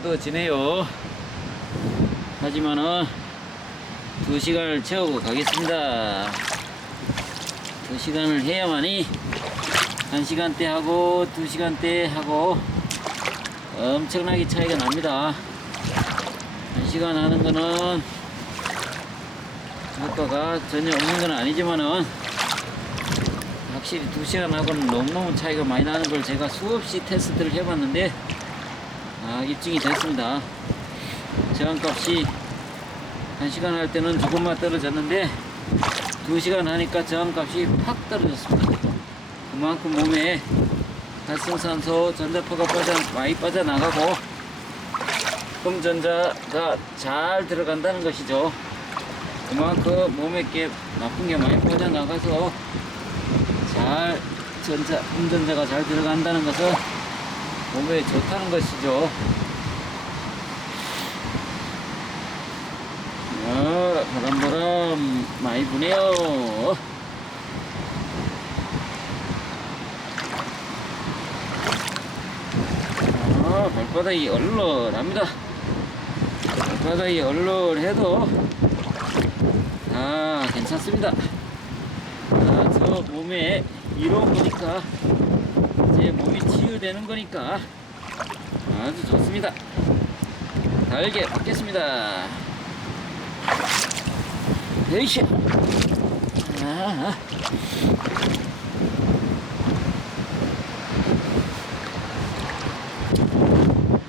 어두워지네요. 하지만은 두 시간을 채우고 가겠습니다. 두 시간을 해야만이 한 시간대 하고 두 시간대 하고 엄청나게 차이가 납니다. 한 시간 하는 거는 효과가 전혀 없는 건 아니지만은 확실히 두 시간 하고는 너무너무 차이가 많이 나는 걸 제가 수없이 테스트를 해봤는데 아, 입증이 됐습니다. 저항값이 한 시간 할 때는 조금만 떨어졌는데 두 시간 하니까 저항값이 팍 떨어졌습니다. 그만큼 몸에 활성산소 전자파가 빠져 많이 빠져나가고 금전자가 잘 들어간다는 것이죠. 그만큼 몸에 게 나쁜 게 많이 빠져나가서 잘 전자 음전자가 잘 들어간다는 것은 몸에 좋다는 것이죠. 아, 바람 바람 많이 부네요. 아, 발바닥이 얼얼합니다. 발바닥이 얼얼해도 아, 괜찮습니다. 아, 저 몸에 이로운 거니까 제 몸이 치유되는 거니까 아주 좋습니다. 달게 받겠습니다. 으이씨. 아,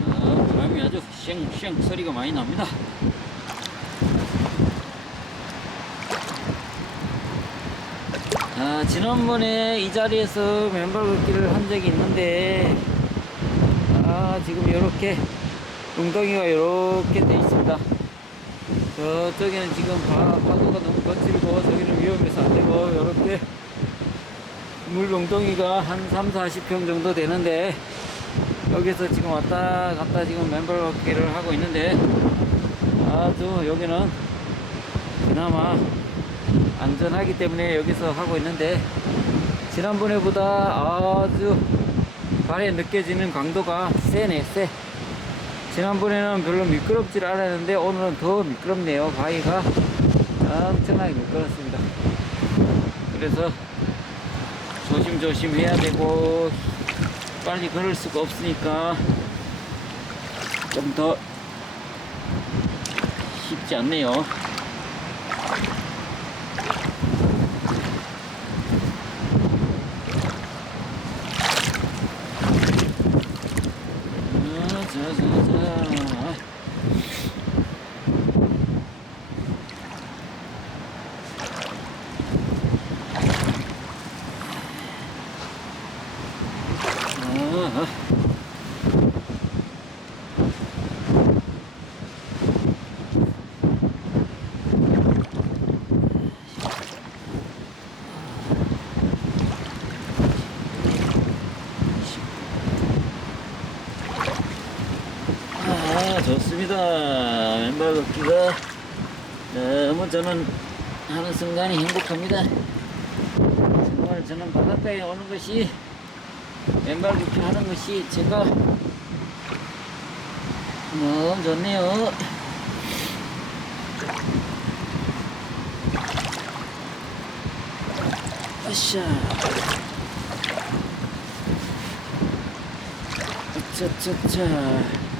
아, 바람이 아주 쉥쉥 소리가 많이 납니다. 아, 지난번에 이 자리에서 맨발 걷기를 한 적이 있는데, 아, 지금 이렇게 웅덩이가 이렇게 돼 있습니다. 저쪽에는 지금 바, 파도가 너무 거칠고, 저기는 위험해서 안 되고, 이렇게 물 웅덩이가 한 3, 40평 정도 되는데, 여기서 지금 왔다 갔다 지금 맨발 걷기를 하고 있는데, 아주 여기는 그나마 안전하기 때문에 여기서 하고 있는데 지난번에보다 아주 발에 느껴지는 강도가 세네 세. 지난번에는 별로 미끄럽질 않았는데 오늘은 더 미끄럽네요. 바위가 엄청나게 미끄럽습니다. 그래서 조심조심 해야 되고 빨리 걸을 수가 없으니까 좀 더 쉽지 않네요 자, 자, 자, 자. 아, 아, 맨발 걷기가 너무 저는 하는 순간이 행복합니다. 정말 저는 바닷가에 오는 것이 맨발 걷기 하는 것이 제가 너무 좋네요. 아샤. 차차차.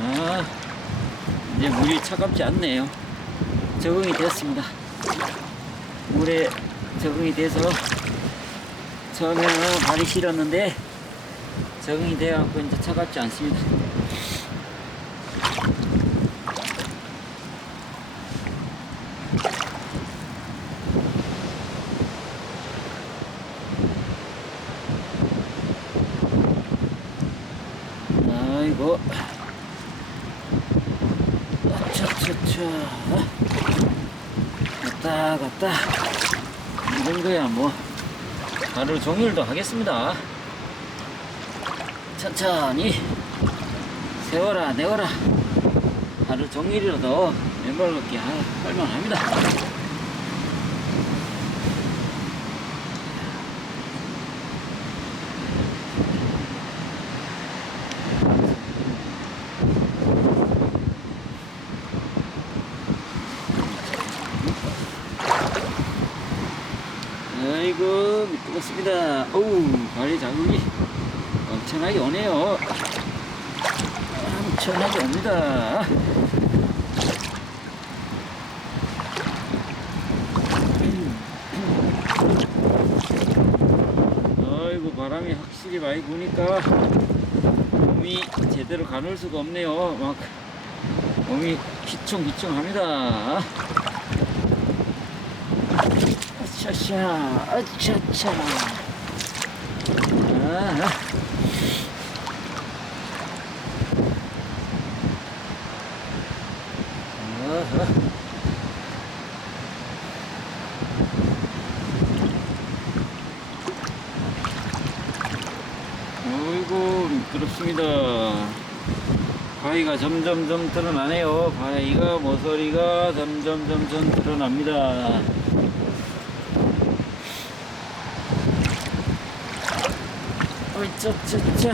아, 물이 차갑지 않네요. 적응이 됐습니다. 물에 적응이 돼서 처음에는 발이 시렸는데 적응이 되어갖고 이제 차갑지 않습니다. 아이고. 차차차. 갔다 갔다. 이런 거야 뭐. 하루 종일도 하겠습니다. 천천히 세워라 내워라 하루 종일이라도 맨발 걷기 하- 할만합니다. 아이고 뜨겁습니다. 어우 발이 자국이 엄청나게 오네요. 엄청나게 옵니다. 아이고 바람이 확실히 많이 부니까 몸이 제대로 가눌 수가 없네요. 막 몸이 휘청휘청합니다. 아차차, 아차차. 아. 아하. 어이구 미끄럽습니다. 바위가 점점점 드러나네요. 바위가 모서리가 점점점점 드러납니다. 어이짜짜짜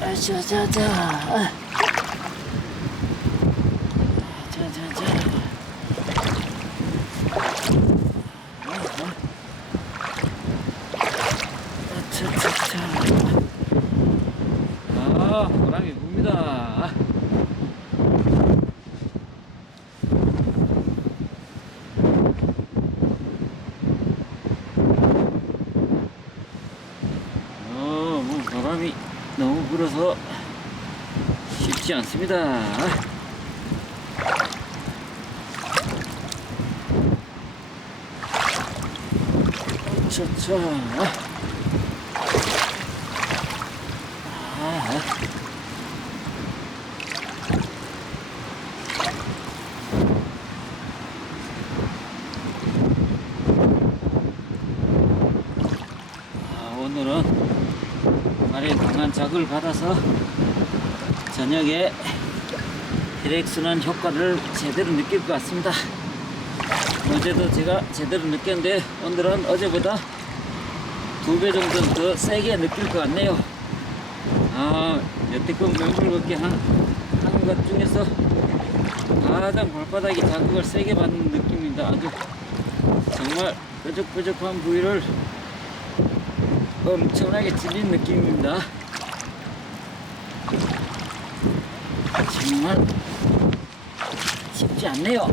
아자자자 자자자 아차차차 아 호랑이 굽니다 어, 뭐 바람이 불어서 쉽지 않습니다. 차차. 아. 아, 발에 강한 자극을 받아서 저녁에 혈액순환 효과를 제대로 느낄 것 같습니다. 어제도 제가 제대로 느꼈는데 오늘은 어제보다 두 배 정도는 더 세게 느낄 것 같네요. 아, 여태껏 명물 걷기 한, 한것 중에서 가장 발바닥이 자극을 세게 받는 느낌입니다. 아주 정말 뾰족뾰족한 부위를 엄청나게 찔린 느낌입니다. 정말 쉽지 않네요.